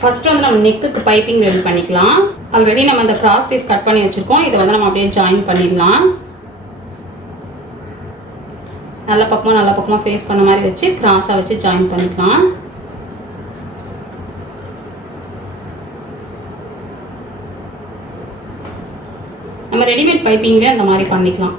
First வந்து நம்ம நெக்குக்கு piping ready பண்ணிக்கலாம். ஆல்ரெடி நம்ம அந்த கிராஸ் பீஸ் கட் பண்ணி வச்சுருக்கோம். இதை வந்து நம்ம அப்படியே ஜாயின் பண்ணிடலாம். நல்ல பக்கமாக ஃபேஸ் பண்ண மாதிரி வச்சு கிராஸாக வச்சு ஜாயின் பண்ணிக்கலாம். நம்ம ரெடிமேட் பைப்பிங்லேயே அந்த மாதிரி பண்ணிக்கலாம்.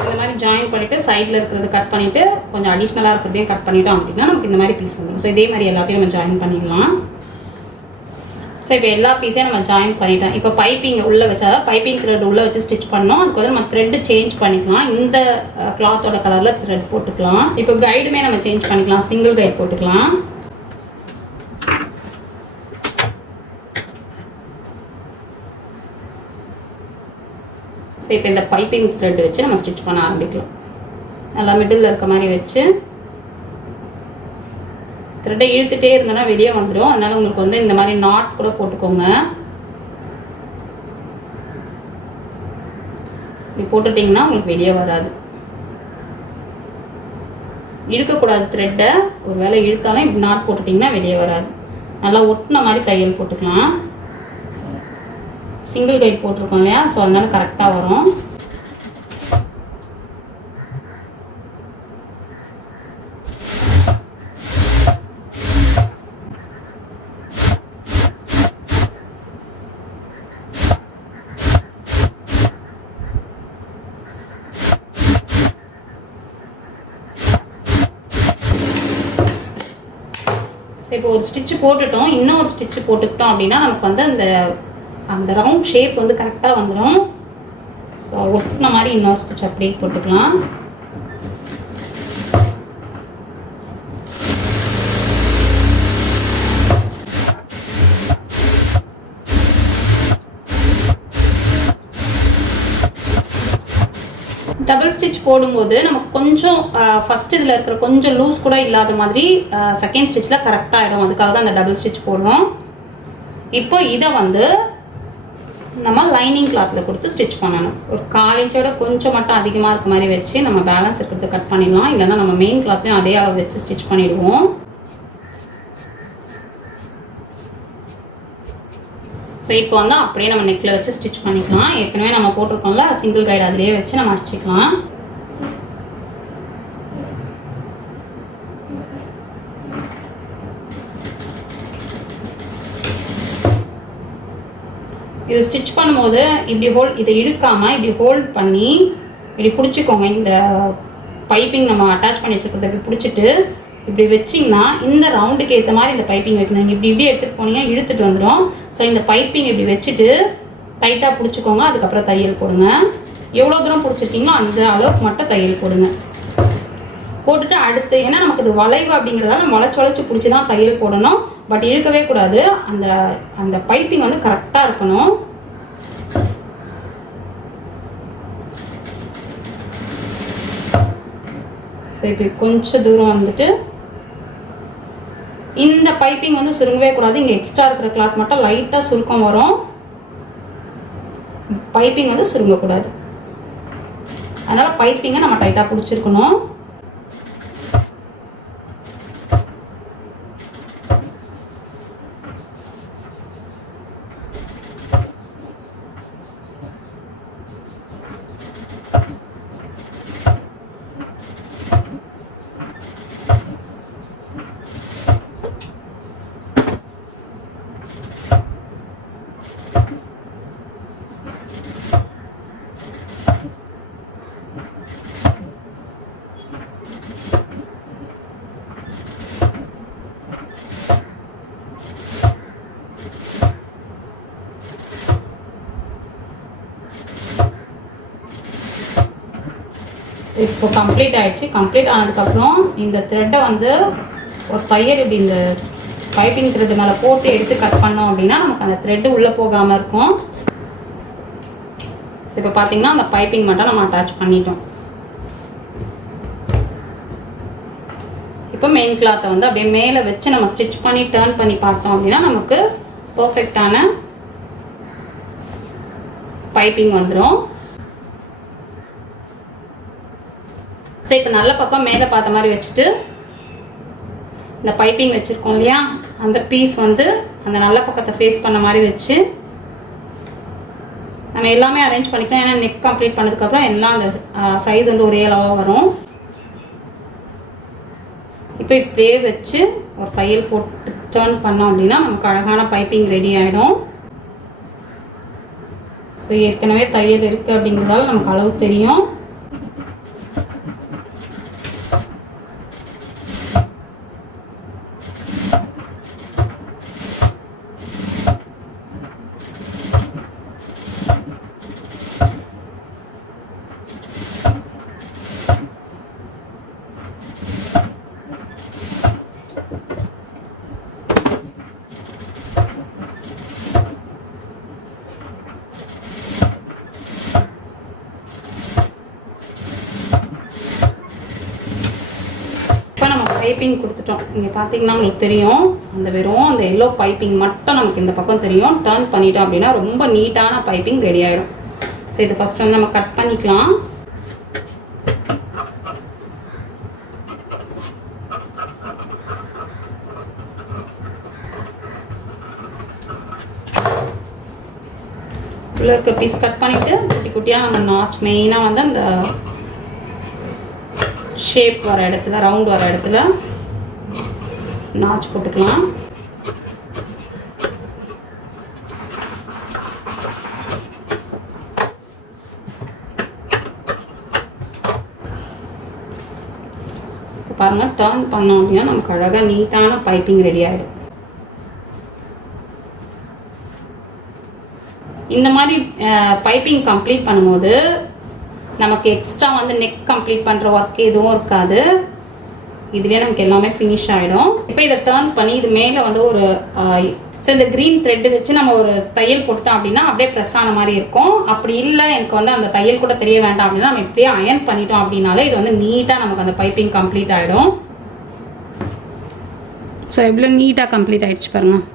இந்த மாதிரி ஜாயின் பண்ணிவிட்டு சைடில் இருக்கிறது கட் பண்ணிவிட்டு கொஞ்சம் அடிஷ்னலாக இருக்கிறதையும் கட் பண்ணிட்டோம் அப்படின்னா நமக்கு இந்த மாதிரி பீஸ் வந்துடும். ஸோ இதே மாதிரி எல்லாத்தையும் நம்ம ஜாயின் பண்ணிடலாம். ஸோ இப்போ எல்லா பீஸையும் நம்ம ஜாயின் பண்ணிட்டோம். இப்போ பைப்பிங் உள்ளே வச்சாதான் பைப்பிங் த்ரெட் உள்ளே வச்சு ஸ்டிச் பண்ணோம். அதுக்கு வந்து நம்ம த்ரெட்டு சேஞ்ச் பண்ணிக்கலாம். இந்த கிளாத்தோட கலரில் த்ரெட் போட்டுக்கலாம். இப்போ கைடுமே நம்ம சேஞ்ச் பண்ணிக்கலாம். சிங்கிள் கைட் போட்டுக்கலாம். ஸோ இப்போ இந்த பைப்பிங் த்ரெட் வச்சு நம்ம ஸ்டிச் பண்ண ஆரம்பிக்கலாம். நல்லா மிடில் இருக்க மாதிரி வச்சு த்ரெட்டை இழுத்துட்டே இருந்தோன்னா வெளியே வந்துடும். அதனால உங்களுக்கு வந்து இந்த மாதிரி நாட் கூட போட்டுக்கோங்க. இப்படி போட்டுட்டிங்கன்னா உங்களுக்கு வெளியே வராது. இழுக்கக்கூடாது த்ரெட்டை. ஒரு வேளை இழுத்தாலும் இப்படி நாட் போட்டுட்டிங்கன்னா வெளியே வராது. நல்லா ஒட்டின மாதிரி தையல் போட்டுக்கலாம். சிங்கிள் கைட் போட்டிருக்கோம் இல்லையா, ஸோ அதனால கரெக்டாக வரும். இப்போ ஒரு ஸ்டிச்சு போட்டுட்டோம். இன்னும் ஒரு ஸ்டிச்சு போட்டுக்கிட்டோம் அப்படின்னா நமக்கு வந்து அந்த ரவுண்ட் ஷேப் வந்து கரெக்டாக வந்துடும். ஸோ ஒட்டின மாதிரி இன்னொரு ஸ்டிச் அப்படியே போட்டுக்கலாம். டபுள் ஸ்டிச் போடும்போது நமக்கு கொஞ்சம் ஃபர்ஸ்ட் இதில் இருக்கிற கொஞ்சம் லூஸ் கூட இல்லாத மாதிரி செகண்ட் ஸ்டிச்சில் கரெக்டாக ஆகிடும். அதுக்காக தான் அந்த டபுள் ஸ்டிச் போடுறோம். இப்போ இதை வந்து நம்ம லைனிங் கிளாத்தில் கொடுத்து ஸ்டிச் பண்ணணும். ஒரு 1/4 இன்ச்சோட கொஞ்சம் மட்டும் அதிகமாக இருக்க மாதிரி வச்சு நம்ம பேலன்ஸ் இருக்கிறது கட் பண்ணிடலாம். இல்லைன்னா நம்ம மெயின் கிளாத்லையும் அதே அளவு வச்சு ஸ்டிச் பண்ணிடுவோம். ஸோ இப்போ வந்து அப்படியே நம்ம நெக்கில் வச்சு ஸ்டிச் பண்ணிக்கலாம். ஏற்கனவே நம்ம போட்டிருக்கோம்ல சிங்கிள் கைடு, அதிலேயே வச்சு நம்ம அடிச்சிக்கலாம். இது ஸ்டிச் பண்ணும்போது இப்படி இதை இழுக்காமல் இப்படி ஹோல்ட் பண்ணி இப்படி பிடிச்சிக்கோங்க. இந்த பைப்பிங் நம்ம அட்டாச் பண்ணி வச்சுக்கிறத இப்படி பிடிச்சிட்டு இப்படி வச்சிங்கன்னா இந்த ரவுண்டுக்கு ஏற்ற மாதிரி இந்த பைப்பிங் வைக்கணும். நீங்கள் இப்படி எடுத்துகிட்டு போனீங்கன்னா இழுத்துட்டு வந்துடும். ஸோ இந்த பைப்பிங் இப்படி வச்சுட்டு டைட்டாக பிடிச்சிக்கோங்க. அதுக்கப்புறம் தையல் போடுங்க. எவ்வளோ தூரம் பிடிச்சிருக்கீங்களோ அந்த அளவுக்கு மட்டும் தையல் போடுங்க. போட்டுட்டு அடுத்து, ஏன்னா நமக்கு இது வளைவு அப்படிங்கிறதால நம்ம வளைச்சு பிடிச்சி தான் தையல் போடணும். பட் இழுக்கவே கூடாது. அந்த பைப்பிங் வந்து கரெக்டாக இருக்கணும். ஸோ இப்படி கொஞ்சம் தூரம் வந்துட்டு இந்த பைப்பிங் வந்து சுருங்கவே கூடாது. இங்கே எக்ஸ்ட்ரா இருக்கிற கிளாத் மட்டும் லைட்டாக சுருக்கம் வரும். பைப்பிங் வந்து சுருங்கக்கூடாது. அதனால் பைப்பிங்கை நம்ம டைட்டாக பிடிச்சிருக்கணும். இப்போ கம்ப்ளீட் ஆகிடுச்சு. கம்ப்ளீட் ஆனதுக்கப்புறம் இந்த த்ரெட்டை வந்து ஒரு தையல் இப்படி இந்த பைப்பிங் த்ரெட்டு மேலே போட்டு எடுத்து கட் பண்ணோம் அப்படின்னா நமக்கு அந்த த்ரெட்டு உள்ளே போகாமல் இருக்கும். ஸோ இப்போ பார்த்தீங்கன்னா அந்த பைப்பிங் மட்டும் நம்ம அட்டாச் பண்ணிட்டோம். இப்போ மெயின் கிளாத்தை வந்து அப்படியே மேலே வச்சு நம்ம ஸ்டிச் பண்ணி டர்ன் பண்ணி பார்த்தோம் அப்படின்னா நமக்கு பர்ஃபெக்டான பைப்பிங் வந்துடும். ஸோ இப்போ நல்ல பக்கம் மேலே பார்த்த மாதிரி வச்சுட்டு இந்த பைப்பிங் வச்சுருக்கோம் இல்லையா, அந்த பீஸ் வந்து அந்த நல்ல பக்கத்தை ஃபேஸ் பண்ண மாதிரி வச்சு நம்ம எல்லாமே அரேஞ்ச் பண்ணிக்கலாம். ஏன்னா நெக் கம்ப்ளீட் பண்ணதுக்கப்புறம் எல்லாம் அந்த சைஸ் வந்து ஒரே அளவாக வரும். இப்போ இப்படியே வச்சு ஒரு தையல் போட்டு டர்ன் பண்ணோம் அப்படின்னா நமக்கு அழகான பைப்பிங் ரெடி ஆகிடும். ஸோ ஏற்கனவே தையல் இருக்குது அப்படிங்கிறதால நமக்கு அளவு தெரியும். பைப்பிங் கொடுத்துட்டோம். இங்கே பார்த்தீங்கன்னா உங்களுக்கு தெரியும், அந்த வெறும் அந்த எல்லோ பைப்பிங் மட்டும் நமக்கு இந்த பக்கம் தெரியும். டர்ன் பண்ணிட்டோம் அப்படின்னா ரொம்ப நீட்டான பைப்பிங் ரெடி ஆகிடும். ஸோ இது ஃபஸ்ட் வந்து நம்ம கட் பண்ணிக்கலாம். உள்ள இருக்க பீஸ் கட் பண்ணிவிட்டு குட்டி குட்டியாக நம்ம நாச் மெயினாக வந்து அந்த ஷேப் வர இடத்துல, ரவுண்ட் வர இடத்துல நாச் போட்டுக்கலாம். பாருங்க, டர்ன் பண்ணோம் அப்படின்னா நமக்கு அழகாக நீட்டான பைப்பிங் ரெடி ஆகிடும். இந்த மாதிரி பைப்பிங் கம்ப்ளீட் பண்ணும்போது நமக்கு எக்ஸ்ட்ரா வந்து நெக் கம்ப்ளீட் பண்ணுற ஒர்க் எதுவும் இருக்காது. இதுலேயே நமக்கு எல்லாமே ஃபினிஷ் ஆகிடும். இப்போ இதை டர்ன் பண்ணி இது மேலே வந்து ஒரு ஸோ இந்த க்ரீன் த்ரெட்டு வச்சு நம்ம ஒரு தையல் போட்டுட்டோம் அப்படின்னா அப்படியே ப்ரெஸ் ஆன மாதிரி இருக்கும். அப்படி இல்லை எனக்கு வந்து அந்த தையல் கூட தெரிய வேண்டாம் அப்படின்னா நம்ம இப்படியே அயன் பண்ணிட்டோம் அப்படின்னாலே இது வந்து நீட்டாக நமக்கு அந்த பைப்பிங் கம்ப்ளீட் ஆகிடும். ஸோ எவ்வளோ நீட்டாக கம்ப்ளீட் ஆகிடுச்சு பாருங்கள்.